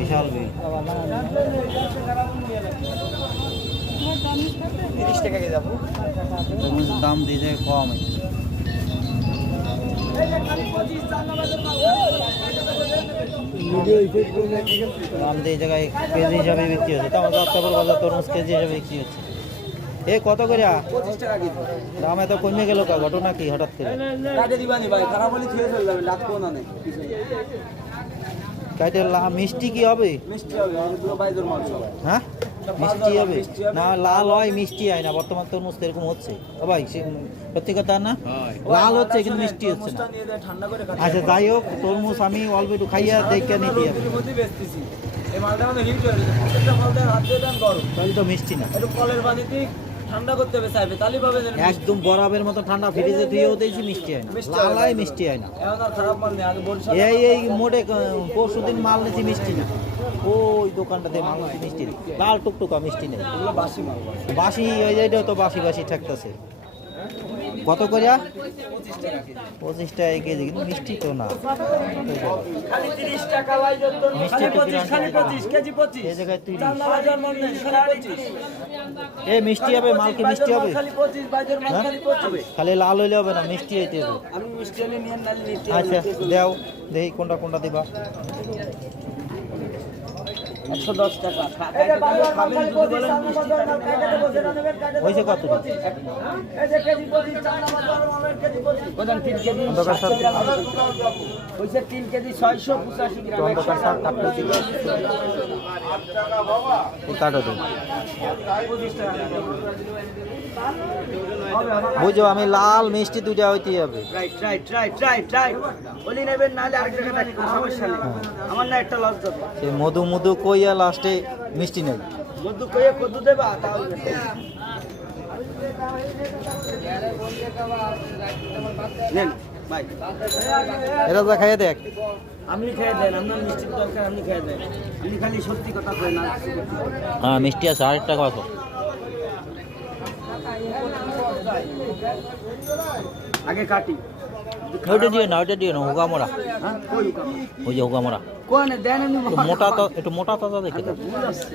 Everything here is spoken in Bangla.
বিশাল বিল। 30 টাকা কেজি যাবো। তরমুজের দাম দিয়েছে কম, দাম দিয়ে জায়গায় কেজি হিসাবে বিক্রি হচ্ছে। তো আমাদের অক্টোবর বাজার তরমুজ কেজি হিসাবে বিক্রি হচ্ছে। এ কত করে? 25 টাকা কেজি। দাম এত কমে গেল, ঘটনা কি হঠাৎ করে? কাটে দিবানি ভাই, খারাপ হলে খেয়ে চলে যাবে, ডাকবো না নেই। কাইটে মিষ্টি কি হবে? মিষ্টি হবে, এগুলো বাইরের মাল সব। হ্যাঁ মিষ্টি হবে না, লাল হয় মিষ্টি হয় না। বর্তমান তরমুজ তো এরকম হচ্ছে। ও ভাই সত্যি কথা না, লাল হচ্ছে কিন্তু মিষ্টি হচ্ছে না। ঠান্ডা করে আচ্ছা যাই হোক, তরমুজ আমি অল্প একটু খাইয়া দেখে নিতে হবে। বেচতেছি এই মালটা মানে হিট হয়ে গেছে, প্রত্যেকটা ফলটা হাত দিয়ে দেন গরম, তাহলে তো মিষ্টি না। একটু কলের পানিতে ঠান্ডা করতে হবে চাইবে, তালি পাবে একদম বরফের মতো ঠান্ডা ফ্রিজে ধুয়েও দিয়েছি, মিষ্টি হয় না, লাল হয় মিষ্টি হয় না। এখন আর খারাপ মাল নেই, আগে বরিশাল এই মোটে পরশু দিন মাল নিয়েছি মিষ্টি না। ওই দোকানটাতে মাল নিয়েছি মিষ্টি নেই, লাল টুকটুকা মিষ্টি নেই, এগুলো বাসি মাল। বাসি। ওই এইটাও তো বাসি বাসি ঠেকতেছে। কত করে? 25 টাকা কেজি, কিন্তু মিষ্টি তো না। খালি 30 টাকা ভাই, যত মিষ্টি তো 25 কেজি 25 এই জায়গায় 30। চান্দা বাজার মন নেই, খালি 25 এ মিষ্টি হবে, মাল কি মিষ্টি হবে? খালি 25 বাইরের মাল খালি 25। খালি লাল হইলে হবে না, মিষ্টি হইতে হবে। আমি মিষ্টি এনে নিয়ে নালি নিতে আচ্ছা দেও, দেখি কোনটা কোনটা দিবা। 110 টাকা খাবেন যদি বলেন মিষ্টি হয়েছে কত? এই যে কেজি 25 চান্দা বাজার মালের কেজি 25 কোদান 3 কেজি অন্ধকার স্যার, হইছে 3 কেজি 685 গ্রাম। অন্ধকার স্যার কাটতে দিল। কাটো দিন। বুঝো, আমি লাল মিষ্টি দুইটা হইতেই হবে। রাইট ওলি নেবেন, নাহলে আরেক জায়গায় দেখবেন, সমস্যা নেই। আমার না একটা লস যাবে, সে মধু মধু কইয়া লাস্টে মিষ্টি নেই। মধু কইয়ে কদু দেবা তাও নেন ভাই, এটা যা খাইয়ে দেখ। আপনি খেয়ে দেন, আপনার মিষ্টির দরকার, আপনি খেয়ে দেন। আপনি খালি সত্যি কথা কই না। হ্যাঁ মিষ্টি আছে, আরেকটা কত? আগে কাটি ওইটা দিও না, ওইটা দিও না, হুগামরা। হ্যাঁ কই ওই যে হুগামরা কোনে দেন, আমি মোটা, একটু মোটা তাজা দেখে দাও। ভুল আছে।